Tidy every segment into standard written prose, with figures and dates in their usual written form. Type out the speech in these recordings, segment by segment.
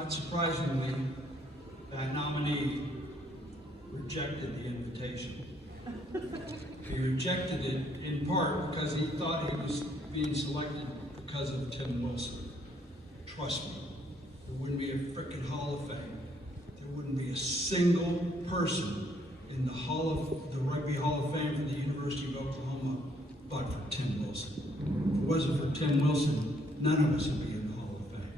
not surprisingly, that nominee rejected the invitation. He rejected it in part because he thought he was being selected because of Tim Wilson. Trust me, there wouldn't be a frickin' Hall of Fame. There wouldn't be a single person in the Rugby Hall of Fame for the University of Oklahoma but for Tim Wilson. If it wasn't for Tim Wilson, none of us would be in the Hall of Fame.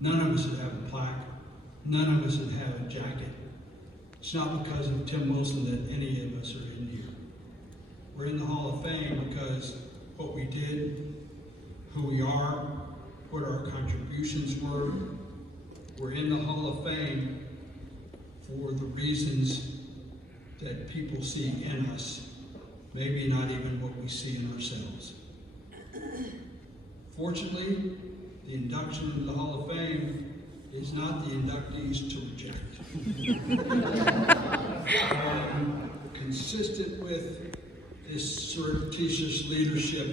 None of us would have a plaque. None of us would have a jacket. It's not because of Tim Wilson that any of us are in here. We're in the Hall of Fame because what we did, who we are, what our contributions were. We're in the Hall of Fame for the reasons that people see in us, maybe not even what we see in ourselves. Fortunately, the induction into the Hall of Fame is not the inductees to reject. Consistent with this surreptitious leadership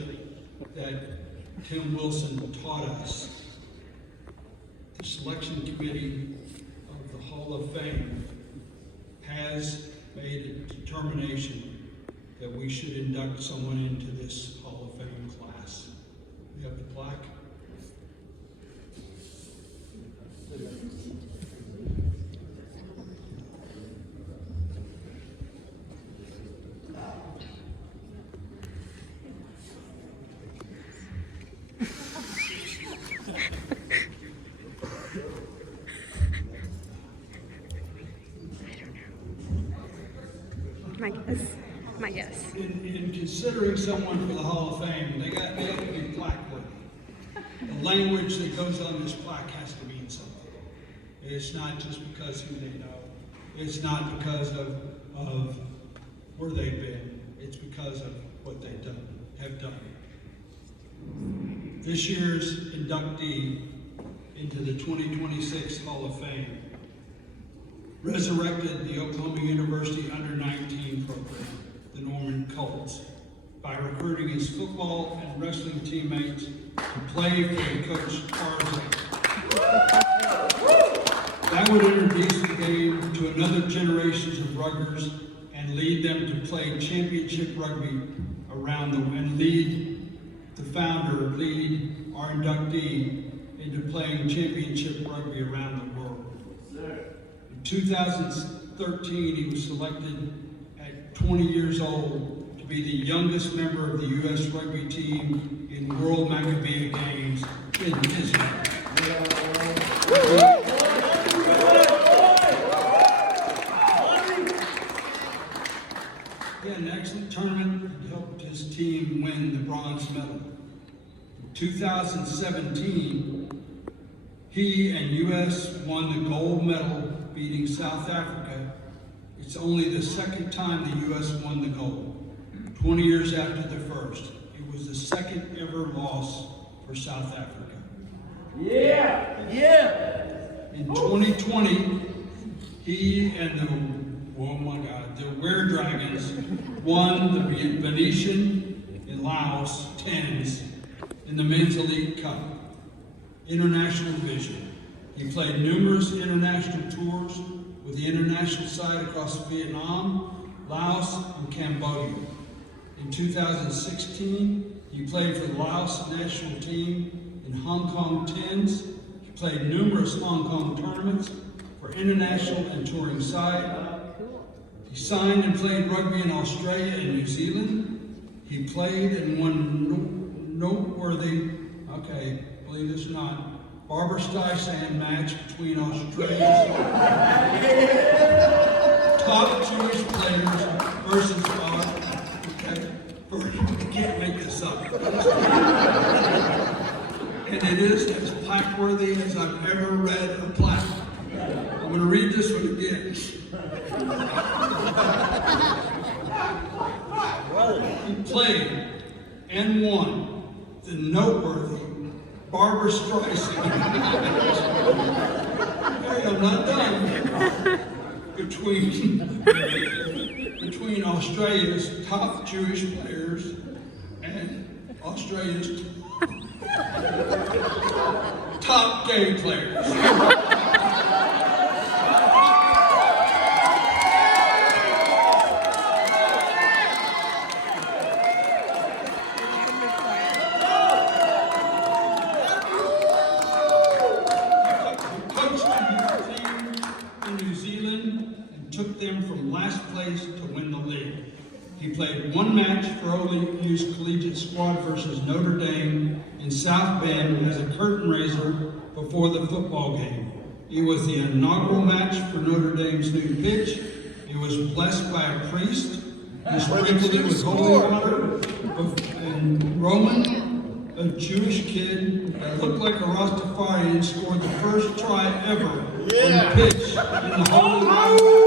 that Tim Wilson taught us, the selection committee of the Hall of Fame has made a determination that we should induct someone into this Hall of Fame class. We have the plaque. My guess. In considering someone for the Hall of Fame, they have to be plaque-worthy. The language that goes on this plaque has to mean something. It's not just because who they know. It's not because of where they've been. It's because of what they've done, have done. This year's inductee into the 2026 Hall of Fame resurrected the Oklahoma University Under-19 program, the Norman Colts, by recruiting his football and wrestling teammates to play for the coach Tarzan. That would introduce the game to another generations of ruggers and lead them to play championship rugby around and lead our inductee into playing championship rugby around the world. In 2013, he was selected at 20 years old to be the youngest member of the U.S. rugby team in World Maccabea Games in history. He had an excellent tournament and helped his team win the bronze medal. In 2017, he and U.S. won the gold medal, beating South Africa. It's only the second time the U.S. won the gold, 20 years after the first. It was the second ever loss for South Africa. Yeah! In 2020, he and the Were Dragons won the Venetian in Laos 10s in the Men's Elite Cup International Division. He played numerous international tours with the international side across Vietnam, Laos, and Cambodia. In 2016, he played for the Laos national team in Hong Kong 10s. He played numerous Hong Kong tournaments for international and touring side. He signed and played rugby in Australia and New Zealand. He played and won noteworthy, believe this or not, Barbara Streisand match between Australia's top Jewish players versus you can't make this up. And it is as plaque-worthy as I've ever read a plaque. I'm going to read this one again. He played and won the noteworthy Barbara Streisand. Hey, I'm not done. Between Australia's top Jewish players and Australia's top gay players. last place to win the league. He played one match for OU's collegiate squad versus Notre Dame in South Bend as a curtain raiser before the football game. It was the inaugural match for Notre Dame's new pitch. It was blessed by a priest who sprinkled it with holy water. And Roman, a Jewish kid that looked like a Rastafarian, scored the first try ever on the pitch in the holy water.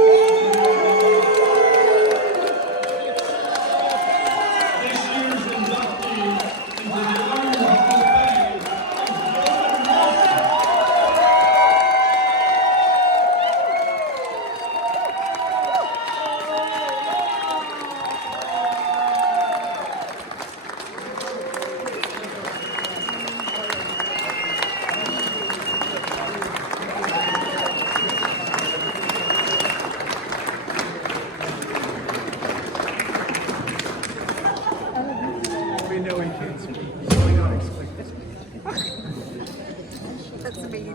That's mean.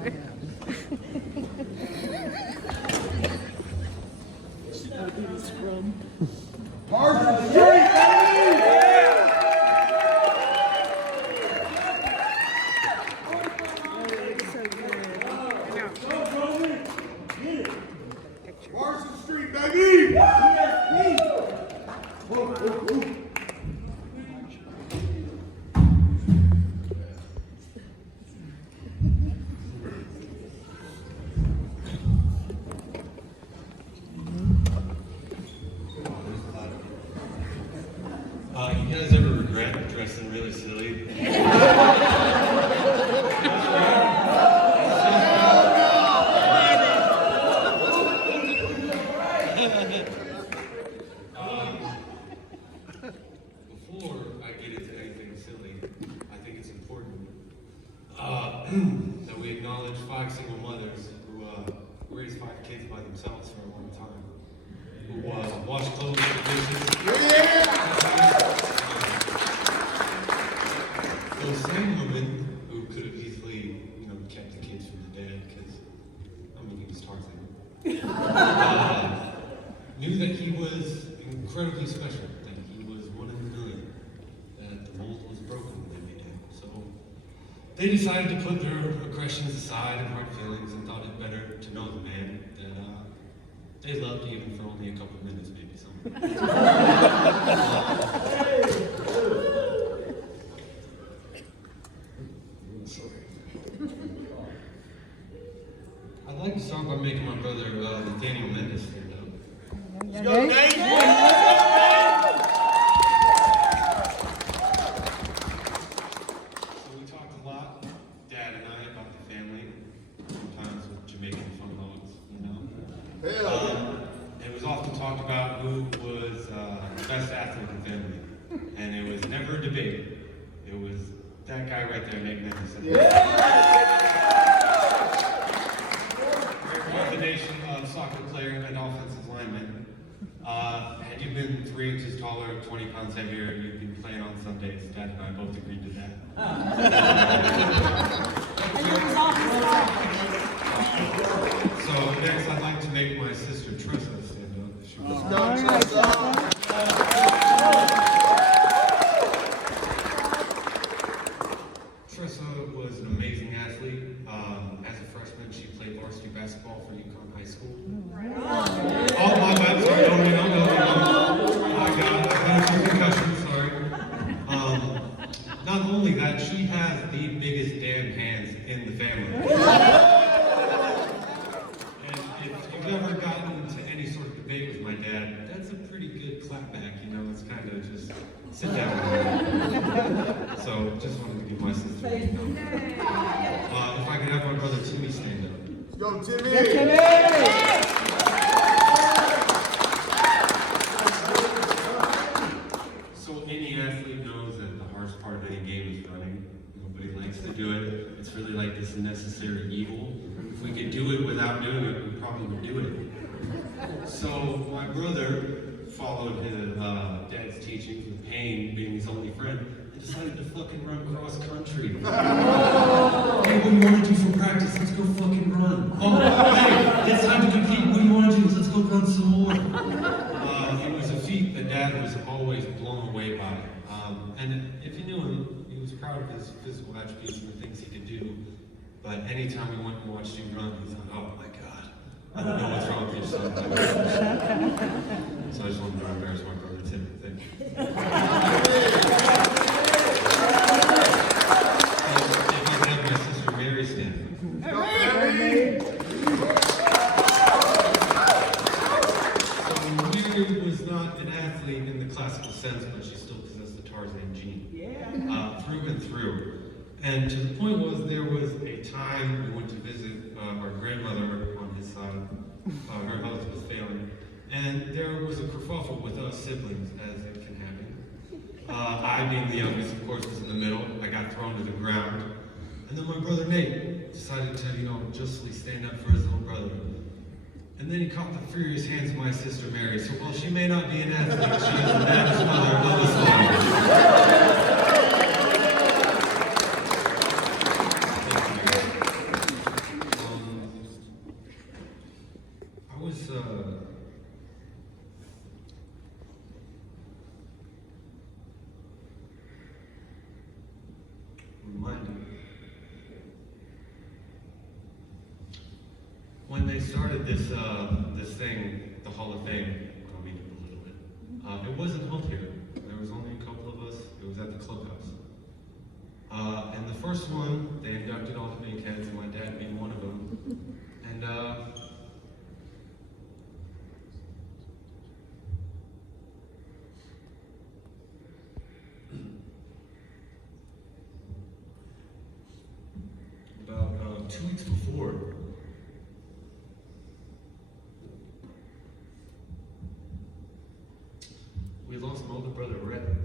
Marshall Street, baby! You guys ever regret dressing really silly? Before I get into anything silly, I think it's important that we acknowledge 5 single mothers who raised 5 kids by themselves for a long time, who wash clothes, dishes. Those same women who could have easily, kept the kids from the dad, because, he was Tarzan, knew that he was incredibly special, that he was one in a million, that the mold was broken every day. So they decided to put their aggressions aside and hard feelings and thought it better to know the man that they loved even for only a couple of minutes, maybe something. I'd like to start by making my brother Nathaniel Mendes stand up. Let's go, Naifeh! So we talked a lot, Dad and I, about the family, sometimes with Jamaican fun hogs, It was often talked about who was the best athlete in the family, and it was never a debate. It was that guy right there, Nate Mendes. Combination of soccer player and offensive lineman. Had you been 3 inches taller, 20 pounds heavier, you'd be playing on Sundays. Dad and I both agreed to that. So next, I'd like to make my sister Tressa stand up. Tressa was an amazing athlete. As a freshman, she played varsity basketball for UConn High School. Oh, my bad, sorry, no. My God, I had a few concussions, sorry. Not only that, she has the biggest damn hands in the family. And if you've ever gotten into any sort of debate with my dad, that's a pretty good clapback, it's kind of just sit down. So, just wanted to give my sister a if I could have my brother Timmy stand up. Let's go, Timmy! So any athlete knows that the hardest part of any game is running. Nobody likes to do it. It's really like this necessary evil. If we could do it without doing it, we probably would do it. So my brother followed his dad's teachings with pain being his only friend and decided to fucking run cross country. Hey, what do you want to do for practice? Let's go fucking run. Oh, hey, it's time to compete. What do you want to do? Let's go run some more. It was a feat that Dad was always blown away by. And if you knew him, he was proud of his physical attributes and the things he could do. But anytime we went and watched him run, he thought, oh my God, I don't know what's wrong with your son. So I just wanted to embarrass my brother Tim. Thank you. If you have my sister Mary stand. Mary was not an athlete in the classical sense, but she still possessed the Tarzan gene. Through and through. And to the point was, there was a time we went to visit our grandmother on his side. Her health was failing. And there was a kerfuffle with us siblings, as it can happen. I, being the youngest, of course, was in the middle. I got thrown to the ground. And then my brother Nate decided to, justly stand up for his little brother. And then he caught the furious hands of my sister Mary. So while she may not be an athlete, she is the baddest mother of us all. I was reminded when they started this thing, the Hall of Fame. I'll read it a little bit. It wasn't held here. There was only a couple of us. It was at the clubhouse. And the first one, they inducted all the big heads, and my dad being one of them. And about 2 weeks before, we lost my older brother, Red.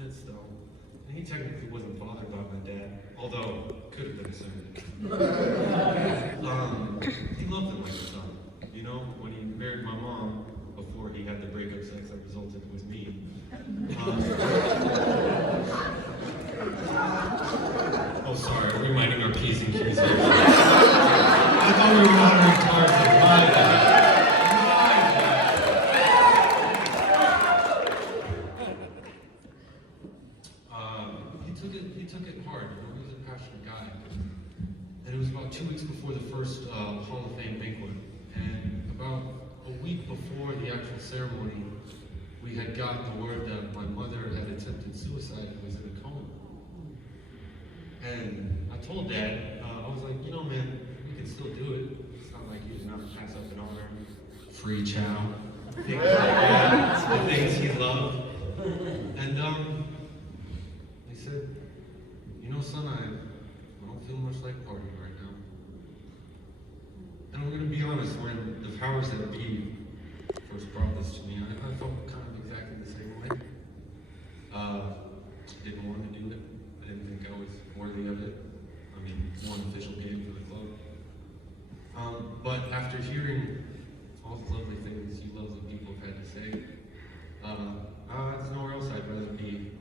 And still, and he technically wasn't bothered by my dad, although could have been sooner. He loved him like a son. When he married my mom, before he had the breakup sex that resulted with me. Oh, sorry, are we minding our P's and Q's here? I thought we were honoring Tarzan. My bad. He took it hard. He was a passionate guy. And it was about 2 weeks before the first Hall of Fame banquet. And about a week before the actual ceremony, we had gotten the word that my mother had attempted suicide and was in a coma. And I told Dad, I was like, man, we can still do it. It's not like he's not pass up an honor. Free chow. Things like that. The things he loved. And he said, son, I don't feel much like partying right now. And I'm going to be honest, when the powers that be first brought this to me, I felt kind of exactly the same way. Didn't want to do it. I didn't think I was worthy of it. I mean, one official game for the club. But after hearing all the lovely things you lovely people have had to say, there's nowhere else I'd rather be.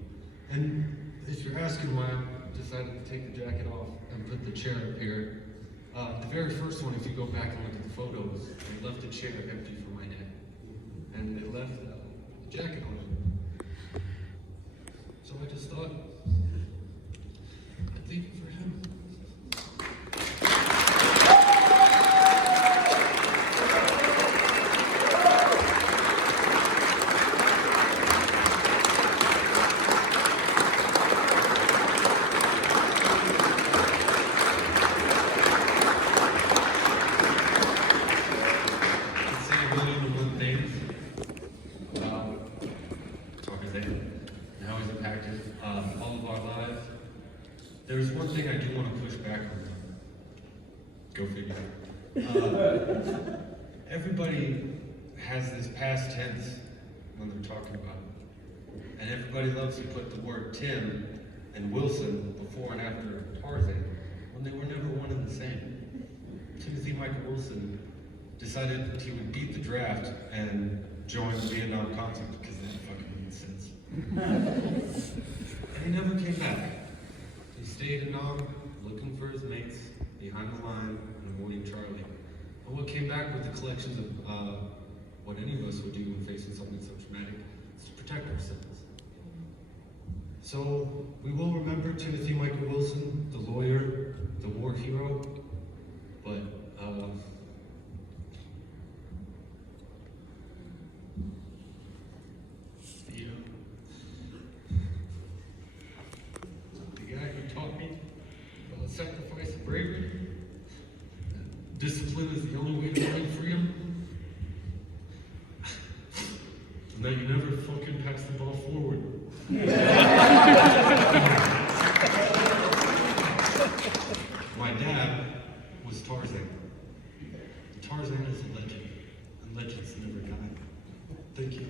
And if you're asking why I decided to take the jacket off and put the chair up here, the very first one, if you go back and look at the photos, they left the chair empty for my dad. And they left the jacket on it. So I just thought, I'd leave it for him. There's one thing I do want to push back on. Go figure. Everybody has this past tense when they're talking about it. And everybody loves to put the word Tim and Wilson before and after Tarzan, when they were never one and the same. Timothy Michael Wilson decided that he would beat the draft and join the Vietnam conflict because that fucking made sense. And he never came back. He stayed in Nam, looking for his mates behind the line and avoiding Charlie. And what came back with the collections of what any of us would do when facing something so traumatic is to protect ourselves. So we will remember Timothy Michael Wilson, the lawyer, the war hero, but the guy who taught me about sacrifice and bravery, discipline is the only way to find freedom, and that you never fucking pass the ball forward. My dad was Tarzan. Tarzan is a legend, and legends never die. Thank you.